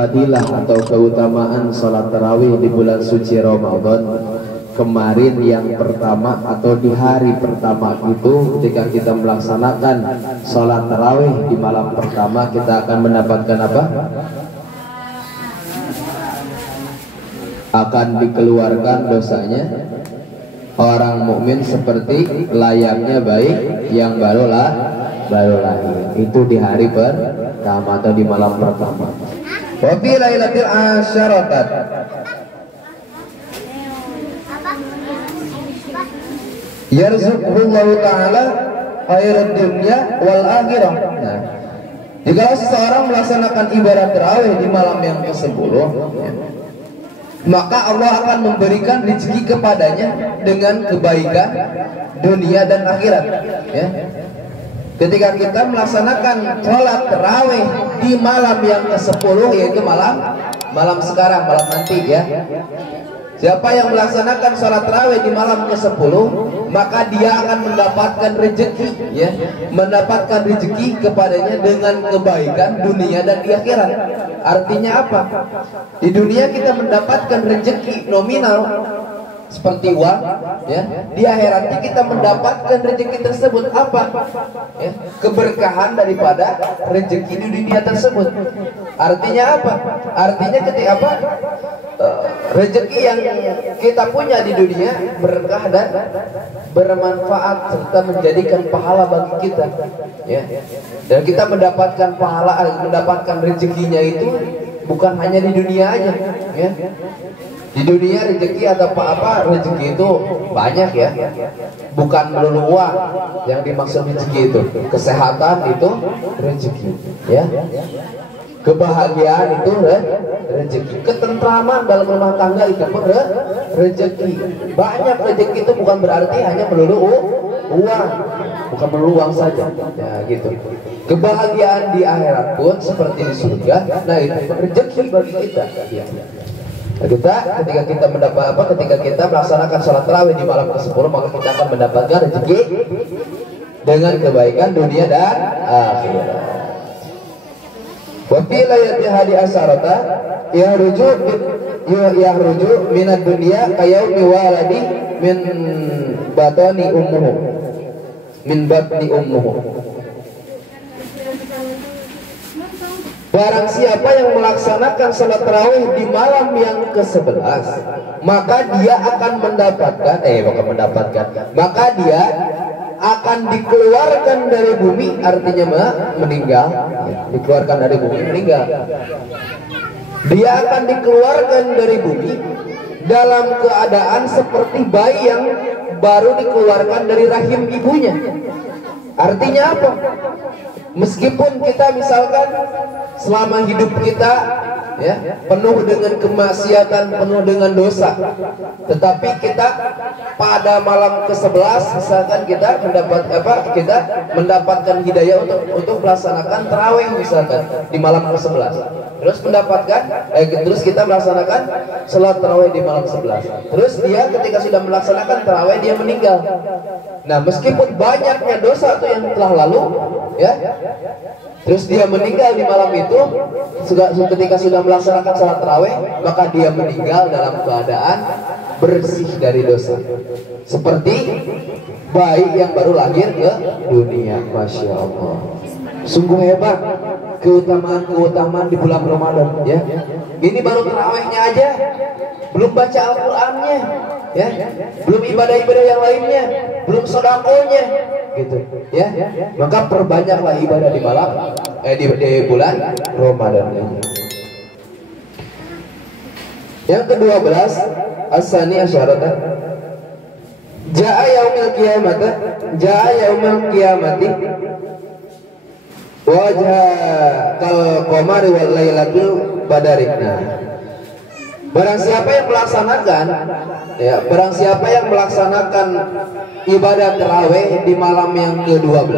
fadilah atau keutamaan sholat tarawih di bulan suci Ramadan kemarin yang pertama atau di hari pertama itu, ketika kita melaksanakan sholat tarawih di malam pertama, kita akan mendapatkan apa? Akan dikeluarkan dosanya orang mukmin seperti layaknya bayi yang baru lahir. Itu di hari pertama atau di malam pertama. Wa fi lailatil asyaratat, yarzuqullahu ta'ala khairad dunya wal akhirah. Nah, jika seseorang melaksanakan ibadah tarawih di malam yang ke-10, ya, maka Allah akan memberikan rezeki kepadanya dengan kebaikan dunia dan akhirat, ya. Ketika kita melaksanakan sholat tarawih di malam yang ke-10, yaitu malam sekarang, malam nanti, ya. Siapa yang melaksanakan sholat tarawih di malam ke-10, maka dia akan mendapatkan rezeki, ya, mendapatkan rezeki kepadanya dengan kebaikan dunia dan di akhirat. Artinya apa? Di dunia kita mendapatkan rezeki nominal seperti uang, ya. Di akhiratnya kita mendapatkan rezeki tersebut apa? Ya, keberkahan daripada rezeki di dunia tersebut. Artinya apa? Artinya ketika apa? Rezeki yang kita punya di dunia berkah dan bermanfaat serta menjadikan pahala bagi kita, ya. Dan kita mendapatkan pahala, mendapatkan rezekinya itu bukan hanya di dunia aja, ya. Di dunia rezeki atau apa rezeki itu banyak, ya. Bukan melulu uang yang dimaksud rezeki itu. Kesehatan itu rezeki, ya. Kebahagiaan itu rezeki. Ketentraman dalam rumah tangga itu pun rezeki. Banyak rezeki itu bukan berarti hanya melulu uang, bukan melulu uang saja, ya, gitu. Kebahagiaan di akhirat pun seperti di surga. Nah, itu rezeki bagi kita, ya. Ketika kita mendapat apa? Ketika kita melaksanakan sholat tarawih di malam ke-10, maka kita akan mendapatkan rezeki dengan kebaikan dunia dan akhirat. Wa fi layati hadi asarata yahruju minad dunya kayaumi waladi min batni ummuhu. Barang siapa yang melaksanakan salat tarawih di malam yang ke-11, maka dia akan maka dia akan dikeluarkan dari bumi, artinya meninggal, ya, dikeluarkan dari bumi, meninggal. Dia akan dikeluarkan dari bumi dalam keadaan seperti bayi yang baru dikeluarkan dari rahim ibunya. Artinya apa? Meskipun kita misalkan selama hidup kita, ya, penuh dengan kemaksiatan, penuh dengan dosa, tetapi kita pada malam ke-11 misalkan kita mendapatkan hidayah untuk melaksanakan tarawih misalkan di malam ke-11. Terus kita melaksanakan salat tarawih di malam 11. Terus dia ketika sudah melaksanakan tarawih dia meninggal. Nah, meskipun banyaknya dosa itu yang telah lalu, ya, terus dia meninggal di malam itu, ketika sudah melaksanakan salat tarawih, maka dia meninggal dalam keadaan bersih dari dosa, seperti bayi yang baru lahir ke dunia. Masya Allah, sungguh hebat keutamaan di bulan Ramadan, ya. Ini baru tarawihnya aja, belum baca Al-Qur'annya, ya, belum ibadah-ibadah yang lainnya, belum sodakonya, gitu, ya. Maka perbanyaklah ibadah di di bulan Ramadan ini. Yang ke-12, as-sani asyarata, jaa yaumil qiyamati wajha kal qamari wal lailatul badari. Barang siapa yang melaksanakan ibadah tarawih di malam yang ke-12,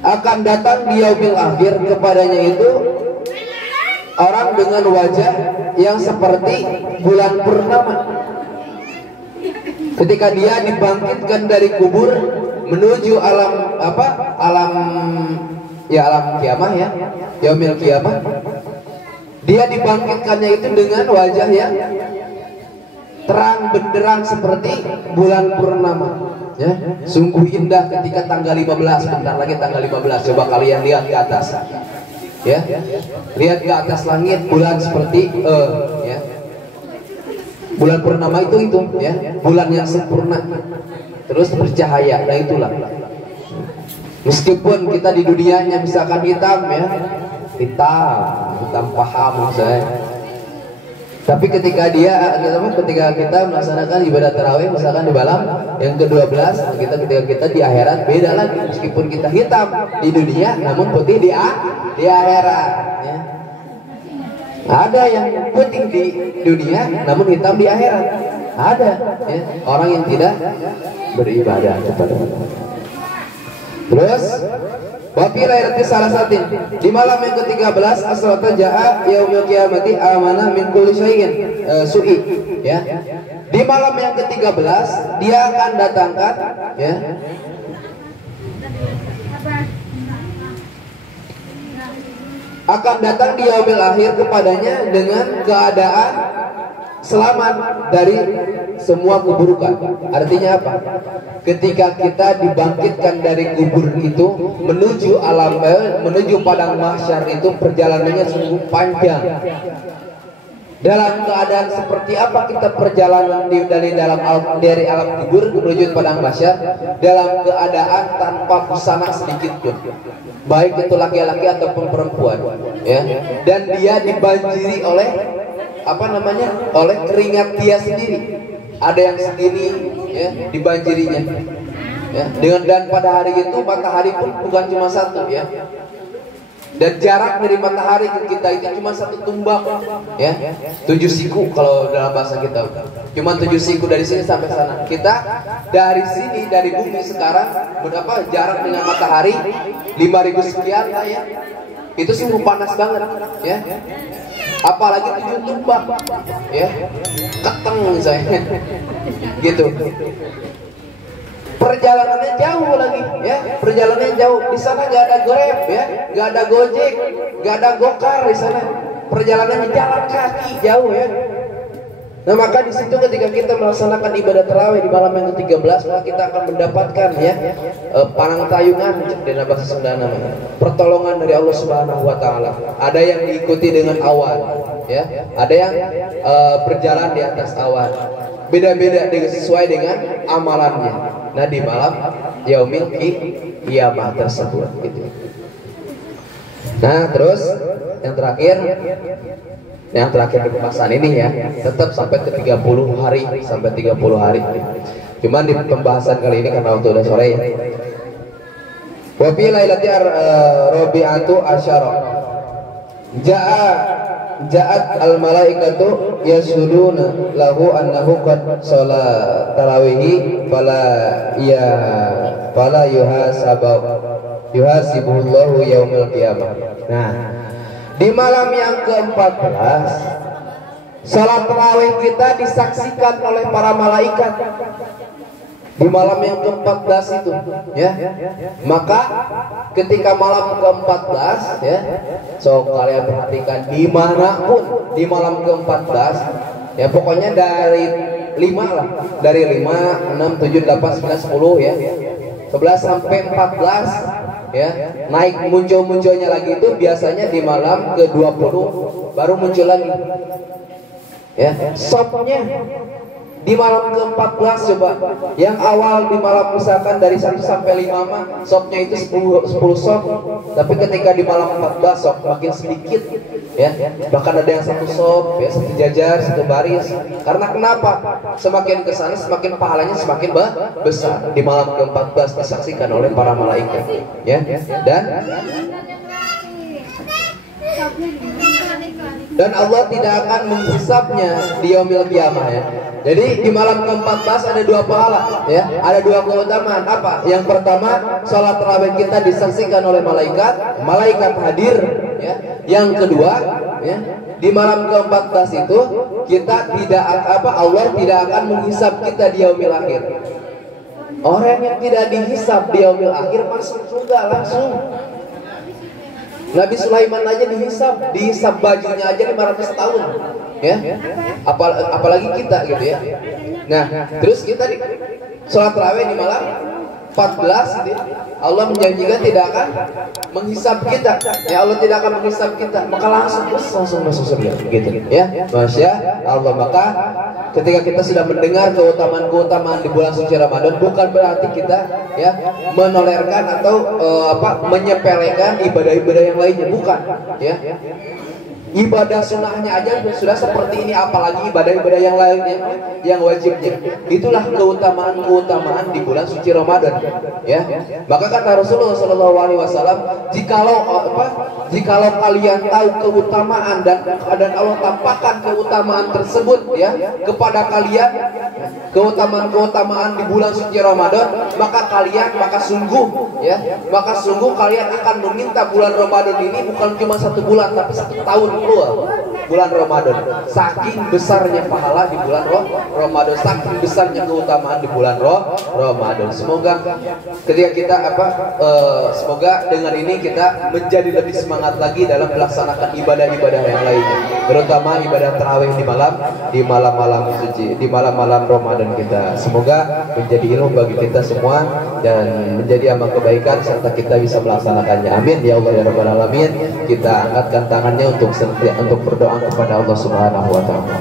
akan datang di yaumil akhir kepadanya itu orang dengan wajah yang seperti bulan purnama. Ketika dia dibangkitkan dari kubur menuju alam kiamah, ya, yaumil kiamah, Dia dibangkitkannya itu dengan wajah yang terang benderang seperti bulan purnama, ya. Sungguh indah ketika tanggal 15, bentar lagi tanggal 15. Coba kalian lihat ke atas, ya. Lihat ke atas langit, bulan seperti ya. Bulan purnama itu ya, bulan yang sempurna, terus bercahaya. Nah itulah. Meskipun kita di dunianya misalkan hitam, ya, hitam paham saya. Tapi ketika kita melaksanakan ibadah tarawih misalkan di malam yang ke-12, ketika kita di akhirat beda lagi. Meskipun kita hitam di dunia, namun putih di akhirat. Ya. Ada yang putih di dunia, namun hitam di akhirat. Ada, ya, orang yang tidak beribadah kepada Allah. Terus Wafi lailati salasatin, di malam yang ke-13 asrata jaa yaumil qiyamati amanah min kulli syai'in su'i, ya. Di malam yang ke-13 dia akan datangkan, ya, akan datang di yaumil akhir kepadanya dengan keadaan selamat dari semua keburukan. Artinya apa? Ketika kita dibangkitkan dari kubur itu menuju alam menuju padang mahsyar, itu perjalanannya sungguh panjang. Dalam keadaan seperti apa kita perjalanan dari alam kubur menuju padang mahsyar? Dalam keadaan tanpa busana sedikit pun, baik itu laki-laki ataupun perempuan, ya. Dan dia dibanjiri oleh oleh keringat dia sendiri. Ada yang segini, ya, dibanjirinya, ya. Dan pada hari itu matahari pun bukan cuma satu, ya. Dan jarak dari matahari ke kita itu cuma satu tumbak, ya. 7 siku kalau dalam bahasa kita. Cuma 7 siku dari sini sampai sana. Kita dari sini, dari bumi sekarang berapa jarak dengan matahari? 5.000 sekian lah, ya. Itu sungguh panas banget, ya. Apalagi 7 tumbak, ya, keteng saya, gitu. Perjalanannya jauh lagi, ya, perjalanannya jauh. Di sana nggak ada Grab, ya, nggak ada Gojek, nggak ada Gokar di sana. Perjalanannya jalan kaki jauh, ya. Nah maka di situ ketika kita melaksanakan ibadah tarawih di malam yang ke-13, maka kita akan mendapatkan, ya, panang tayungan dengan bahasa Sunda namanya, pertolongan dari Allah Subhanahu wa taala. Ada yang diikuti dengan awan, ya. Ada yang berjalan di atas awan. Beda-beda sesuai dengan amalannya. Nah di malam yaumil qiyamah tersebut, gitu. Nah terus yang terakhir di pembahasan ini, ya, tetap sampai ke 30 hari, sampai 30 hari. Cuman di pembahasan kali ini karena waktu udah sore, ya. Wa fi lailati rabi'atu asyara ja'at al malaikatu yasuduna lahu annahu qad shalat tarawihi fala yuhasibullahu yaumil qiyamah. Nah, di malam yang ke-14 salat tarawih kita disaksikan oleh para malaikat. Di malam yang ke-14 itu, ya. Maka ketika malam ke-14, ya, so kalian perhatikan dimanapun di malam ke-14, ya, pokoknya dari 5 lah, dari 5, 6, 7, 8, 9, 10, ya, 11 sampai 14, ya, naik munculnya lagi itu biasanya di malam ke-20 baru muncul lagi, ya. Sopnya di malam ke-14 coba, yang awal di malam misalkan dari 1 sampai 5 mah sopnya itu 10 sop, tapi ketika di malam 14 sop makin sedikit, ya, bahkan ada yang 1 sop, ya, 1 jajar, 1 baris. Karena kenapa? Semakin kesana semakin pahalanya semakin besar. Di malam ke-14 disaksikan oleh para malaikat, ya. Dan Allah tidak akan menghisapnya di yaumil qiyamah, ya. Jadi di malam ke-14 ada 2 pahala, ya, ada 2 keutamaan. Apa? Yang pertama, salat tarawih kita disaksikan oleh malaikat hadir, ya. Yang kedua, ya, di malam ke-14 itu kita Allah tidak akan menghisap kita di yaumil akhir. Orang yang tidak dihisap di yaumil akhir masuk surga langsung. Nabi Sulaiman aja dihisab bajunya aja 500 tahun, ya. Apalagi kita gitu ya. Nah, terus kita di sholat tarawih di malam 14 gitu ya. Allah menjanjikan tidak akan menghisab kita. Ya Allah tidak akan menghisab kita, maka langsung masuk surga gitu ya. Masya Allah. Maka ketika kita sudah mendengar keutamaan di bulan suci Ramadan, bukan berarti kita ya menolerkan atau menyepelekan ibadah-ibadah yang lainnya, bukan ya. Ibadah sunnahnya aja sudah seperti ini, apalagi ibadah-ibadah yang lainnya yang wajibnya. Itulah keutamaan di bulan suci Ramadan, ya. Maka kata Rasulullah SAW, jikalau kalian tahu keutamaan dan Allah tampakkan keutamaan tersebut ya kepada kalian, keutamaan di bulan suci Ramadan, maka sungguh kalian akan meminta bulan Ramadan ini bukan cuma 1 bulan tapi 1 tahun keluar bulan Ramadan. Saking besarnya pahala di bulan Ramadan, saking besarnya keutamaan di bulan Ramadan. Semoga ketika kita semoga dengan ini kita menjadi lebih semangat lagi dalam melaksanakan ibadah-ibadah yang lainnya, terutama ibadah tarawih di malam-malam suci, di malam-malam Ramadan kita. Semoga menjadi ilmu bagi kita semua dan menjadi amal kebaikan serta kita bisa melaksanakannya. Amin ya Allah ya Rabbal Alamin. Kita angkatkan tangannya untuk berdoa kepada Allah Subhanahu wa taala.